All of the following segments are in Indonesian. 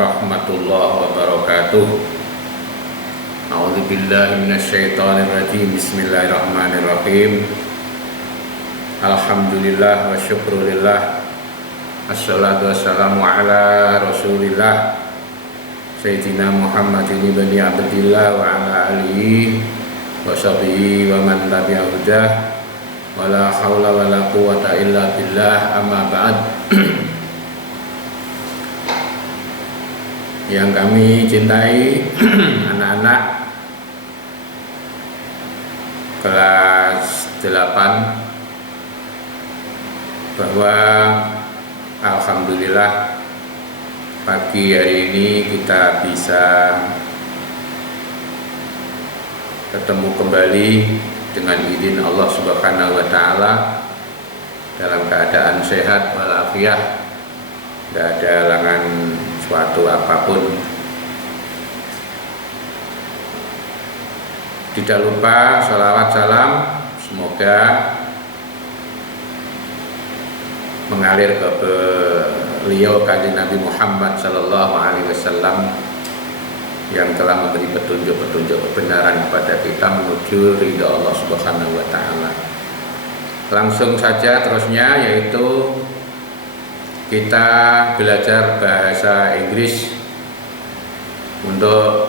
warahmatullahi wabarakatuh. A'udzubillahi minasyaitonirrajim. Bismillahirrahmanirrahim. Alhamdulillah wa syukrulillah. Assalatu wassalamu ala Rasulillah Sayyidina Muhammadin ibn Abdillah wa ala alihi wa sahbihi wa man tabi'ahu hudah. Wala haula wala quwata illa billah, amma ba'd. Yang kami cintai anak-anak kelas 8, bahwa alhamdulillah pagi hari ini kita bisa ketemu kembali dengan izin Allah Subhanahu wa taala dalam keadaan sehat walafiat, tidak ada halangan suatu apapun. Tidak lupa sholawat salam semoga mengalir ke beliau kanjeng Nabi Muhammad sallallahu alaihi wasallam yang telah memberi petunjuk-petunjuk kebenaran kepada kita menuju ridha Allah Subhanahu wa taala. Langsung saja terusnya, yaitu kita belajar bahasa Inggris untuk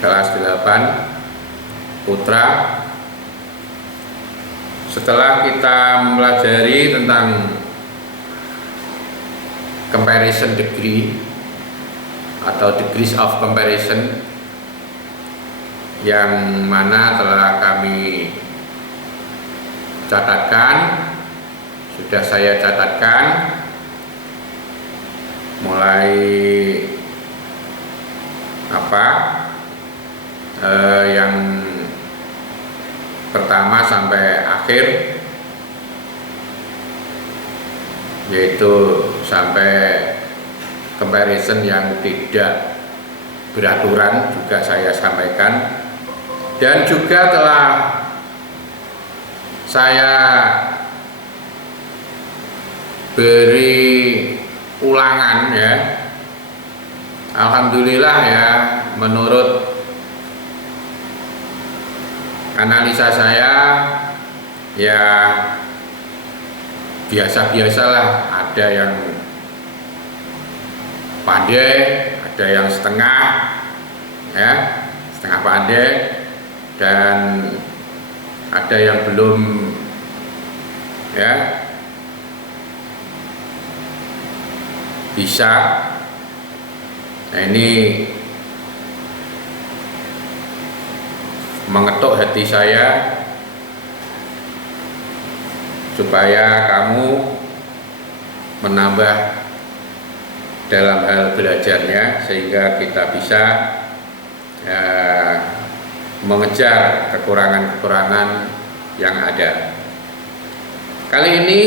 kelas 8 Putra. Setelah kita mempelajari tentang comparison degree atau degrees of comparison, yang mana telah kami catatkan, sudah saya catatkan mulai yang pertama sampai akhir, yaitu sampai comparison yang tidak beraturan juga saya sampaikan, dan juga telah saya beri ulangan ya. Alhamdulillah ya, menurut analisa saya ya biasa-biasalah, ada yang pandai, ada yang setengah ya, setengah pandai, dan ada yang belum ya bisa. Nah, ini mengetuk hati saya supaya kamu menambah dalam hal belajarnya, sehingga kita bisa mengejar kekurangan-kekurangan yang ada. Kali ini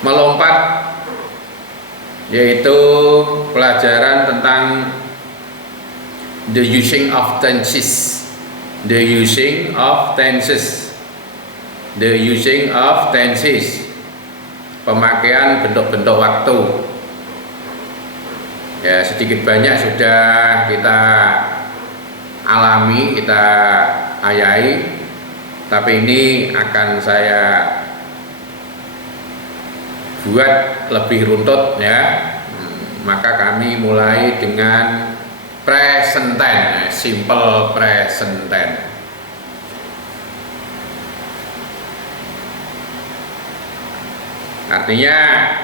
melompat, yaitu pelajaran tentang the using of tenses. The using of tenses. The using of tenses. Pemakaian bentuk-bentuk waktu. Ya, sedikit banyak sudah kita alami, kita ayai, tapi ini akan saya buat lebih runtut ya. Maka kami mulai dengan present tense, simple present tense. Artinya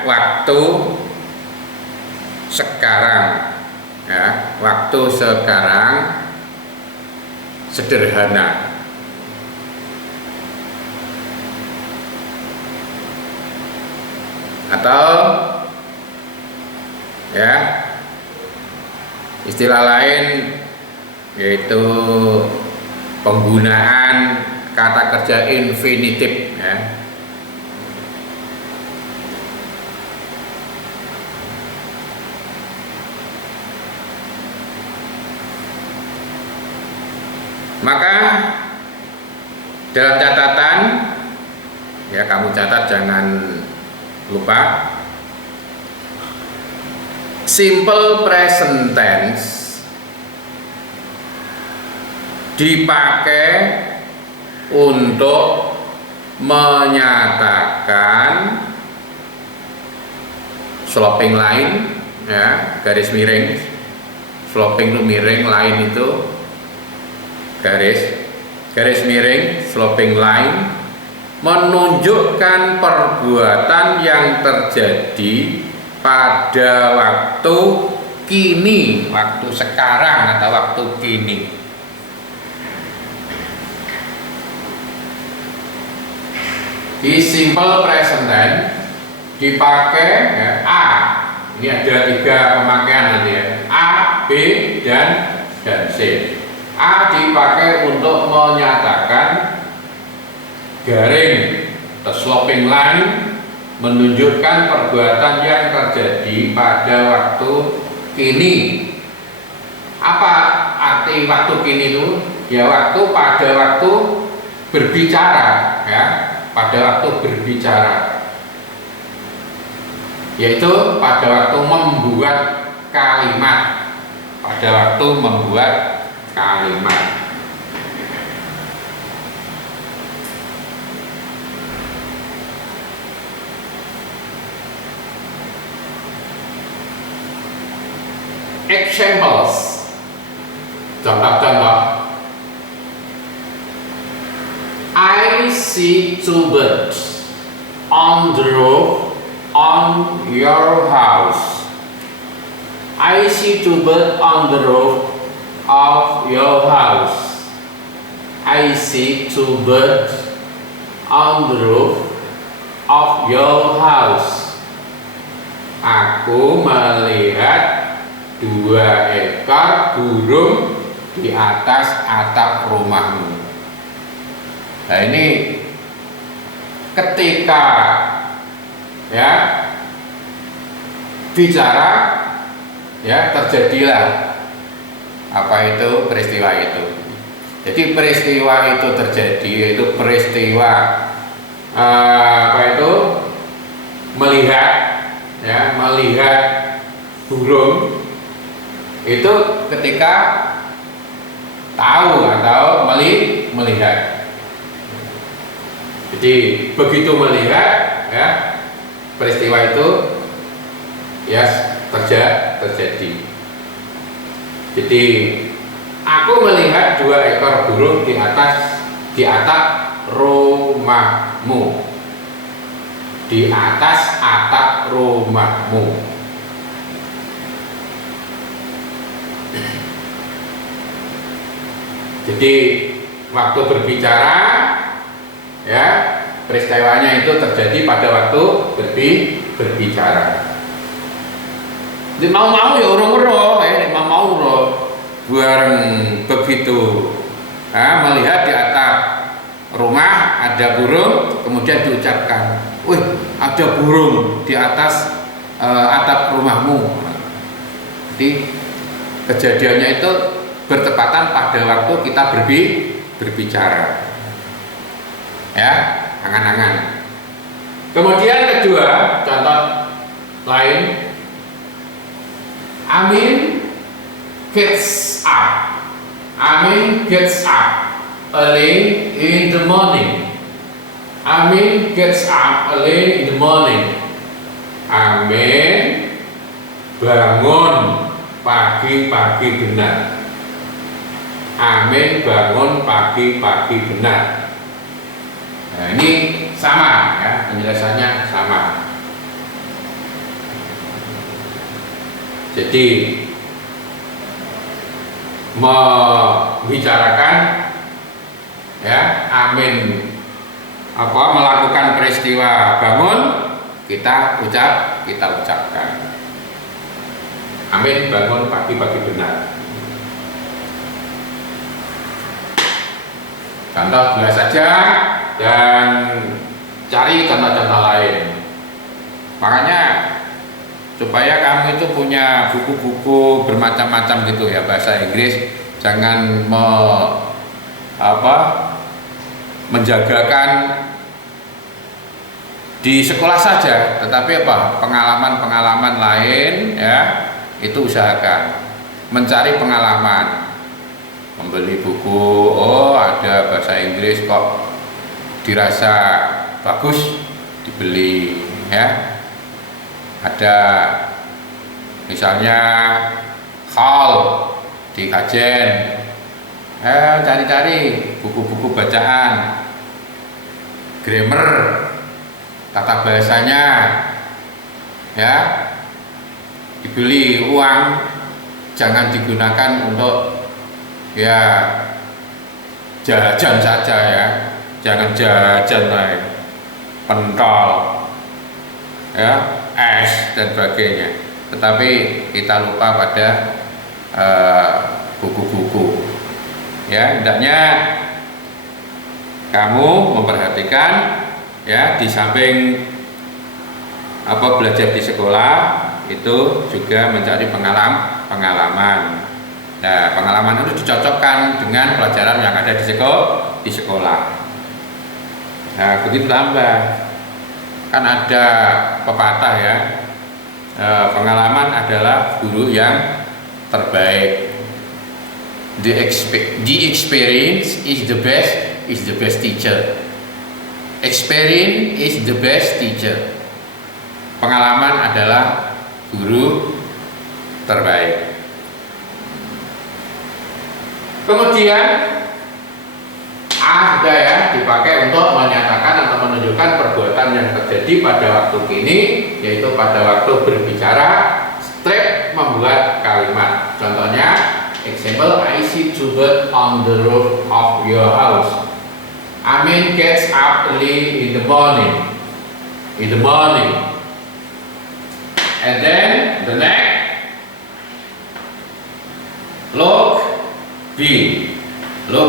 waktu sekarang ya, waktu sekarang sederhana. Atau ya, istilah lain yaitu penggunaan kata kerja infinitif ya. Maka dalam catatan ya, kamu catat, jangan lupa simple present tense dipakai untuk menyatakan sloping line, ya, garis miring. Sloping itu miring, line itu garis miring, sloping line, menunjukkan perbuatan yang terjadi pada waktu kini, waktu sekarang atau waktu kini. Di simple present tense dipakai, ya, A. Ini ada 3 pemakaian nanti, ya. A, B, dan C. A dipakai untuk menyatakan garing atau sloping line, menunjukkan perbuatan yang terjadi pada waktu kini. Apa arti waktu kini itu? Ya, pada waktu berbicara, ya, pada waktu berbicara, yaitu pada waktu membuat kalimat, pada waktu membuat kalimat. Examples, contoh-contoh. I see 2 birds on the roof on your house. I see 2 birds on the roof of your house. I see 2 birds on the roof of your house. Aku melihat 2 ekor burung di atas atap rumahmu. Nah, ini ketika, ya, bicara, ya, terjadilah apa itu peristiwa itu. Jadi peristiwa itu terjadi, yaitu peristiwa apa itu melihat, ya, melihat burung itu ketika tahu atau melihat. Jadi begitu melihat, ya, peristiwa itu, ya, terjadi. Jadi aku melihat 2 ekor burung di atap rumahmu. Di atas atap rumahmu. Jadi waktu berbicara, ya, peristiwanya itu terjadi pada waktu berbicara. Di mau ya orang-orang, mau bareng begitu, melihat di atap rumah ada burung, kemudian diucapkan, "Wih, ada burung di atas atap rumahmu." Jadi kejadiannya itu bertepatan pada waktu kita berbicara. Ya, angan-angan. Kemudian kedua, contoh lain, Amin gets up. Amin gets up early in the morning. Amin gets up early in the morning. Amin bangun pagi-pagi benar. Amin bangun pagi-pagi benar. Nah, ini sama, ya, penjelasannya sama. Jadi membicarakan, ya, Amin melakukan peristiwa bangun, kita ucapkan. Amin bangun pagi-pagi benar. Contoh 2 saja dan cari contoh-contoh lain. Makanya supaya kamu itu punya buku-buku bermacam-macam gitu, ya, bahasa Inggris, jangan menjagakan di sekolah saja, tetapi pengalaman-pengalaman lain, ya, itu usahakan mencari pengalaman, membeli buku. Oh, ada bahasa Inggris kok dirasa bagus, dibeli ya. Ada misalnya hall di kajen, cari-cari buku-buku bacaan, grammar, tata bahasanya ya, dibeli. Uang jangan digunakan untuk ya jajan saja ya, jangan jajan lain, pentol ya, es dan sebagainya, tetapi kita lupa pada buku-buku ya. Hendaknya kamu memperhatikan ya, di samping belajar di sekolah itu juga mencari pengalaman. Nah, pengalaman itu dicocokkan dengan pelajaran yang ada di sekolah. Nah, begitu tambah. Kan ada pepatah ya, pengalaman adalah guru yang terbaik. The experience is the best teacher. Experience is the best teacher. Pengalaman adalah guru terbaik. Kemudian ada ya, dipakai untuk menyatakan atau menunjukkan perbuatan yang terjadi pada waktu kini, yaitu pada waktu berbicara, straight membuat kalimat. Contohnya, example, I see two birds on the roof of your house. Amin gets up early in the morning. And then the next, look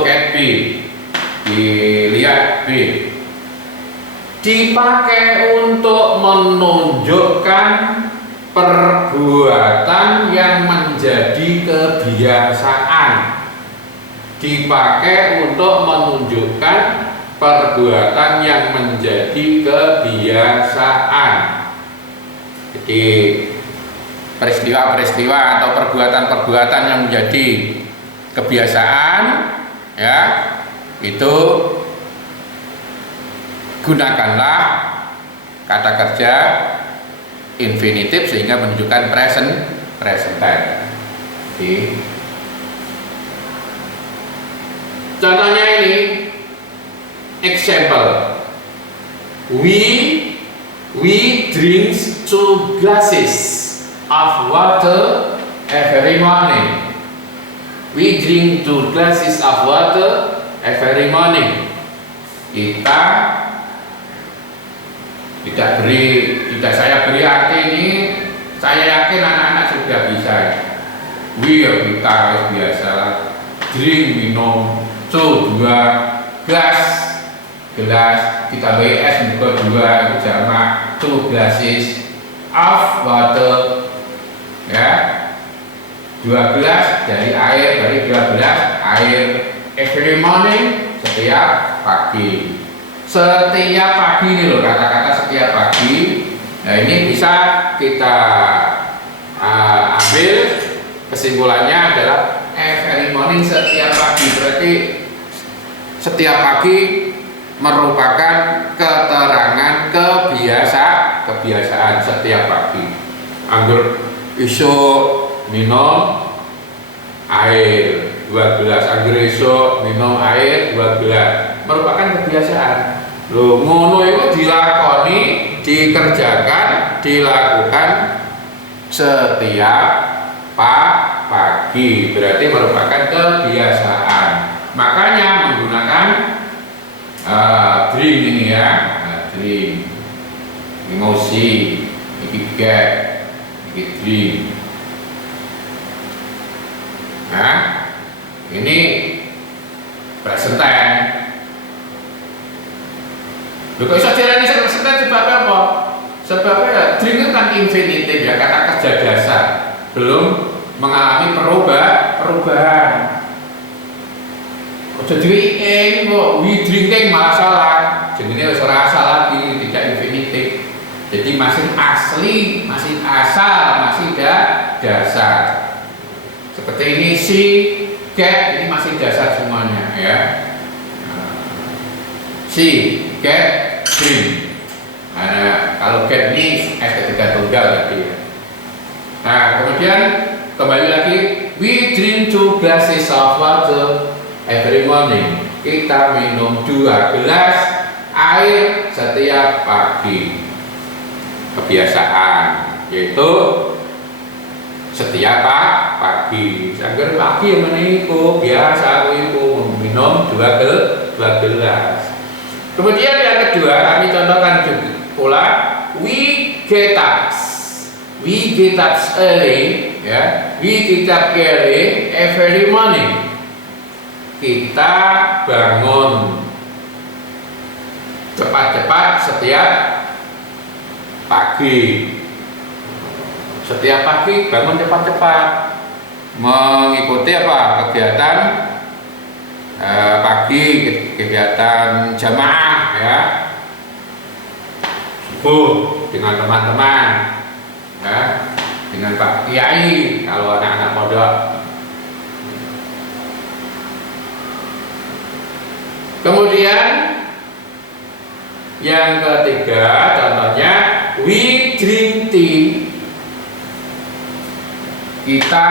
at B. Dilihat B. Dipakai untuk menunjukkan perbuatan yang menjadi kebiasaan. Dipakai untuk menunjukkan perbuatan yang menjadi kebiasaan. Jadi peristiwa-peristiwa atau perbuatan-perbuatan yang menjadi kebiasaan ya, itu gunakanlah kata kerja infinitif sehingga menunjukkan present tense. Jadi, contohnya ini example, we drinks 2 glasses of water every morning. We drink 2 glasses of water every morning. Kita tidak saya beri arti ini, saya yakin anak-anak sudah bisa. Kita biasa drink, minum, 2 gelas ditambah es juga 2 itu jamak, 2 glasses of water ya, 2 gelas dari air, dari 2 gelas air every morning, setiap pagi. Setiap pagi ini loh, kata-kata setiap pagi. Nah, ini bisa kita ambil kesimpulannya adalah every morning, setiap pagi. Berarti setiap pagi merupakan keterangan kebiasaan setiap pagi. Anggur isuk minum air 2 gelas, anggur isuk minum air 2 gelas, merupakan kebiasaan. Loh, ngono itu dilakoni, dikerjakan, dilakukan setiap pagi, berarti merupakan kebiasaan. Makanya menggunakan drink ini ya, drink, emosi, get, drink. Nah, ini present tense. Loh, kok iso diarani present tense sebabnya apa? Sebabnya ya drink itu kan infinitif ya, kata kerja dasar, belum mengalami perubahan. Jadi kok we drinking malah salah, jenenge wis ora salah lagi, tidak infinitif. Jadi masih asli, masih asal, masih dasar. Seperti ini si, get, ini masih dasar semuanya ya. Si, get, drink. Nah, kalau get ini S ketiga tunggal tadi ya. Nah, kemudian kembali lagi, we drink 2 glasses of water every morning. Kita minum 2 gelas air setiap pagi. Kebiasaan yaitu setiap pagi. Sampai pagi yang meniku biasa aku minum 2 gelas. Kemudian yang kedua kami contohkan juga pula, we get up early ya. We get up early every morning. Kita bangun cepat-cepat setiap pagi. Setiap pagi bangun cepat-cepat, mengikuti apa? Kegiatan pagi, kegiatan jamaah ya, subuh dengan teman-teman ya, dengan Pak Kiai kalau anak-anak pondok. Kemudian yang ketiga contohnya, we drink tea. Kita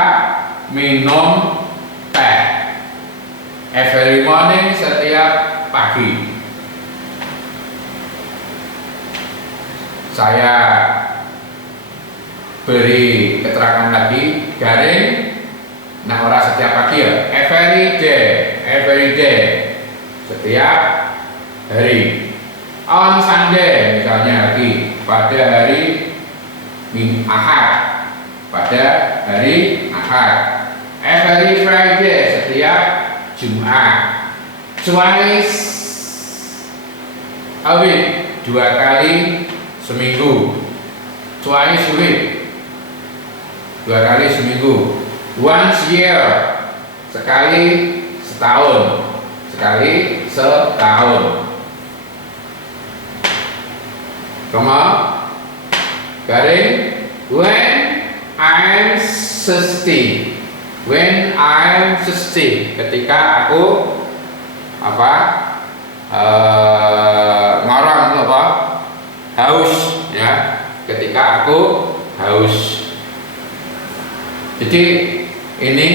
minum teh every morning setiap pagi. Saya beri keterangan lagi garing, nah orang setiap pagi ya, every day, setiap hari. On Sunday misalnya lagi, pada hari Ahad, pada hari Ahad. Every Friday, setiap Jumat. Twice a week, 2 kali seminggu. Twice a week, 2 kali seminggu. Once a year, sekali setahun. Sekali setahun. Garing, when I'm 60. When I'm 60, ketika aku ngarang itu haus ya, ketika aku haus. Jadi ini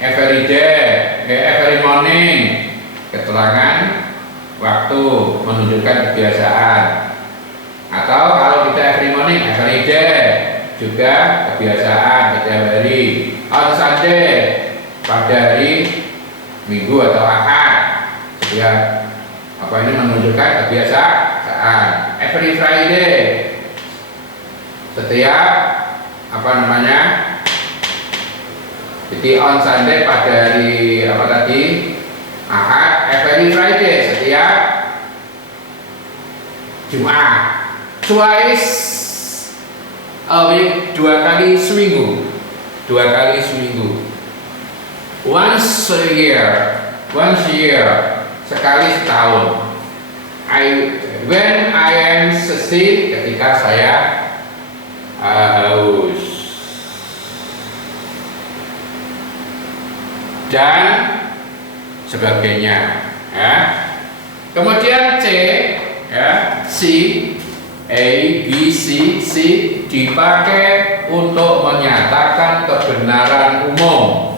every day, every morning, keterangan waktu menunjukkan kebiasaan. Atau kalau kita every morning, every day, juga kebiasaan setiap hari. On Sunday, pada hari Minggu atau Ahad, ya ini menunjukkan kebiasaan. Every Friday, setiap jadi on Sunday pada hari Ahad. Every Friday, setiap Jumat. Twice a week, 2 kali seminggu. 2 kali seminggu. Once a year, sekali setahun. When I am 60, ketika saya haus. Dan sebagainya ya. Kemudian C ya, C, A, B, C dipakai untuk menyatakan kebenaran umum.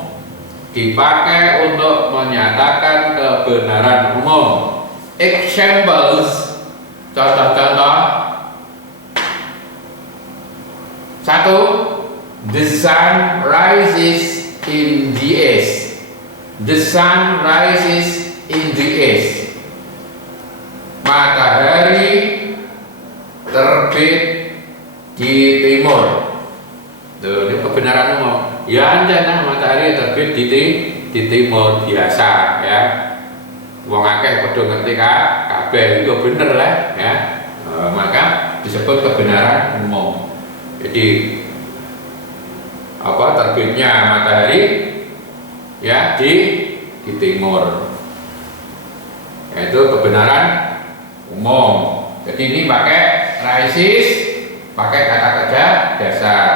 Dipakai untuk menyatakan kebenaran umum. Examples, contoh-contoh. 1. The sun rises in the east. The sun rises in the east. Matahari terbit di timur. Tuh, ini kebenaran umum. Ya anjana matahari terbit di timur biasa ya. Wong akeh padha ngerti kabeh itu bener lah ya. Maka disebut kebenaran umum. Jadi terbitnya matahari ya di timur. Yaitu kebenaran umum. Jadi ini pakai rises, pakai kata kerja dasar.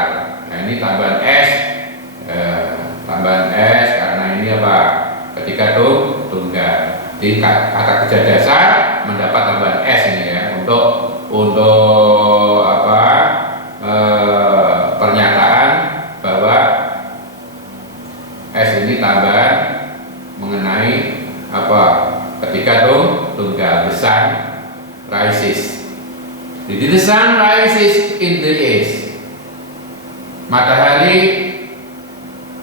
Nah ini tambahan ketika tunggal. Jadi kata kerja dasar mendapat tambahan S ini ya untuk apa pernyataan bahwa S ini tambahan mengenai apa ketika tunggal. The sun rises. Jadi the sun rises in the east. Matahari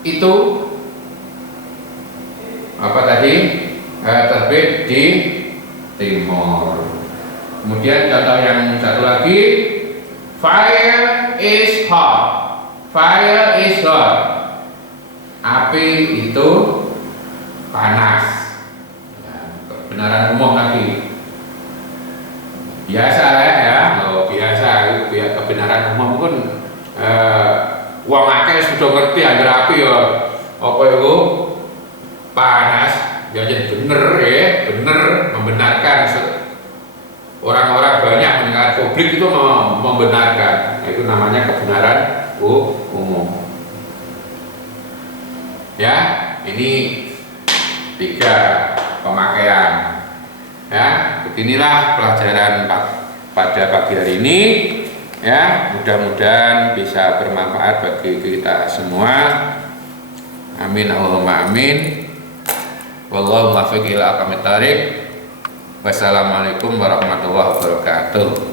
itu apa tadi terbit di timur. Kemudian contoh yang satu lagi, fire is hot. Fire is hot. Api itu panas. Kebenaran umum lagi. Biasa ya, biasa kebenaran umum pun wong akeh sudah ngerti anggar api ya apa itu panas ya jadi bener membenarkan orang-orang banyak mendengar publik itu membenarkan. Itu namanya kebenaran umum ya. Ini 3 pemakaian ya. Beginilah pelajaran pada pagi hari ini ya, mudah-mudahan bisa bermanfaat bagi kita semua. Amin Allahumma amin. Wallahu muwaffiq ila aqwamit thariq. Wassalamualaikum warahmatullahi wabarakatuh.